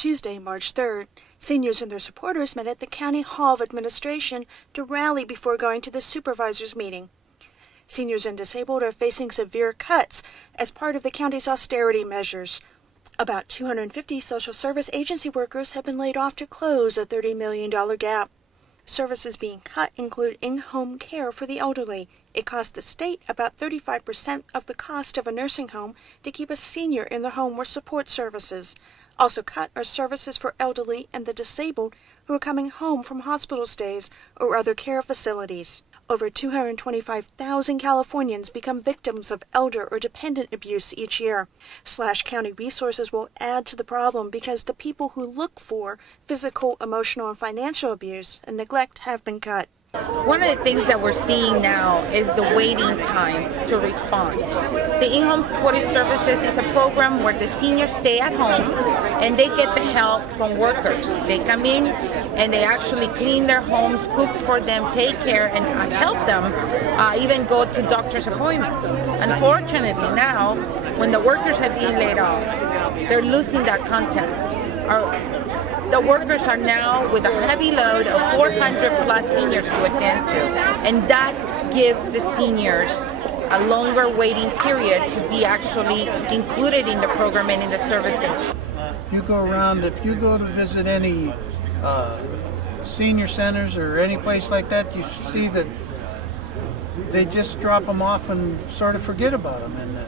Tuesday, March 3rd, seniors and their supporters met at the County Hall of Administration to rally before going to the Supervisors meeting. Seniors and disabled are facing severe cuts as part of the county's austerity measures. About 250 social service agency workers have been laid off to close a $30 million gap. Services being cut include in-home care for the elderly. It costs the state about 35% of the cost of a nursing home to keep a senior in the home or support services. Also cut are services for elderly and the disabled who are coming home from hospital stays or other care facilities. Over 225,000 Californians become victims of elder or dependent abuse each year. County resources will add to the problem because the people who look for physical, emotional, and financial abuse and neglect have been cut. One of the things that we're seeing now is the waiting time to respond. The in-home supportive services is a program where the seniors stay at home and they get the help from workers. They come in and they actually clean their homes, cook for them, take care, and help them even go to doctor's appointments. Unfortunately now, when the workers have been laid off, they're losing that contact. The workers are now with a heavy load of 400 plus seniors to attend to, and that gives the seniors a longer waiting period to be actually included in the program and in the services. You go around, if you go to visit any senior centers or any place like that, you see that they just drop them off and sort of forget about them. And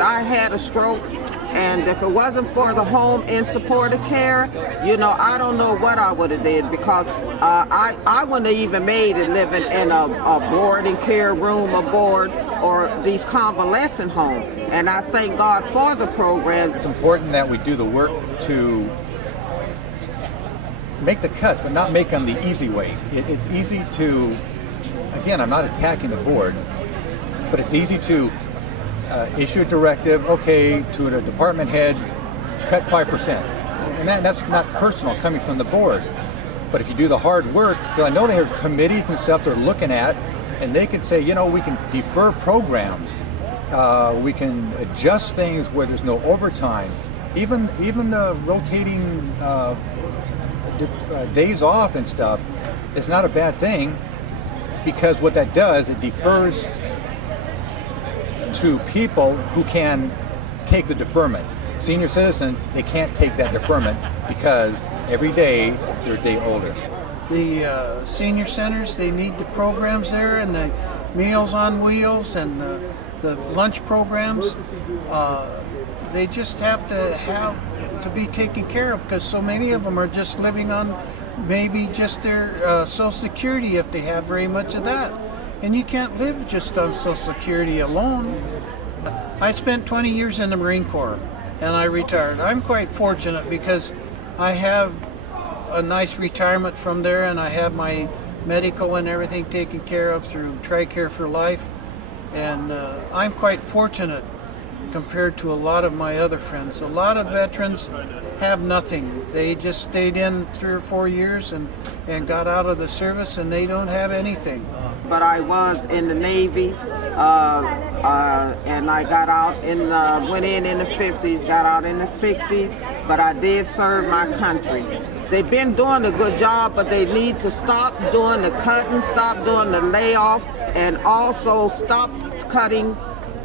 I had a stroke, and if it wasn't for the home and supportive care, I don't know what I would have did, because I wouldn't have even made it living in a boarding care room aboard or these convalescent homes. And I thank God for the program. It's important that we do the work to make the cuts, but not make them the easy way. It's easy to, again, I'm not attacking the board, but it's easy to issue a directive, okay, to a department head, cut 5%. And that's not personal coming from the board. But if you do the hard work, because I know they have committees and stuff they're looking at, and they can say, we can defer programs, we can adjust things where there's no overtime, even the rotating days off and stuff is not a bad thing, because what that does, it defers to people who can take the deferment. Senior citizens, they can't take that deferment because every day they're a day older. the senior centers, they need the programs there, and the Meals on Wheels and the lunch programs. They just have to be taken care of, because so many of them are just living on maybe just their Social Security, if they have very much of that. And you can't live just on Social Security alone. I spent 20 years in the Marine Corps, and I retired. I'm quite fortunate because I have a nice retirement from there, and I have my medical and everything taken care of through TRICARE for Life. And I'm quite fortunate compared to a lot of my other friends. A lot of veterans have nothing. They just stayed in 3 or 4 years and got out of the service, and they don't have anything. But I was in the Navy, and I got out went in the 50s, got out in the 60s, but I did serve my country. They've been doing a good job, but they need to stop doing the cutting, stop doing the layoff, and also stop cutting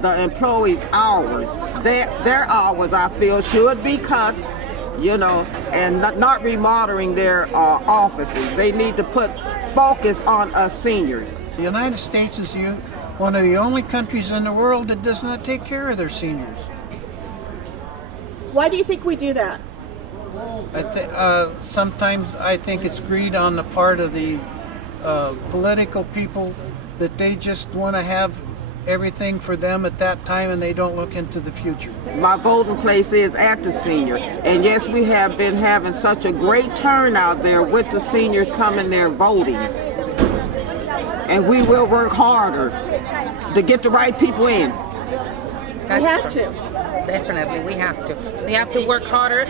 the employees' hours. Their hours, I feel, should be cut, and not remodeling their offices. They need to put focus on us seniors. The United States is one of the only countries in the world that does not take care of their seniors. Why do you think we do that? Sometimes I think it's greed on the part of the political people, that they just want to have everything for them at that time, and they don't look into the future. My voting place is at the senior, and yes, we have been having such a great turnout there with the seniors coming there voting. And we will work harder to get the right people in. We have to. Definitely, we have to. We have to work harder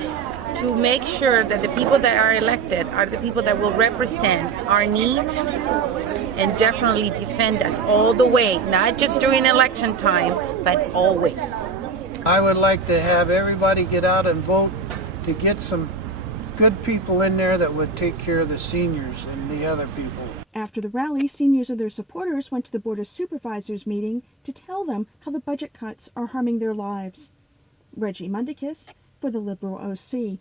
to make sure that the people that are elected are the people that will represent our needs and definitely defend us all the way, not just during election time, but always. I would like to have everybody get out and vote to get some good people in there that would take care of the seniors and the other people. After the rally, seniors and their supporters went to the Board of Supervisors meeting to tell them how the budget cuts are harming their lives. Reggie Mundakis for the Liberal OC.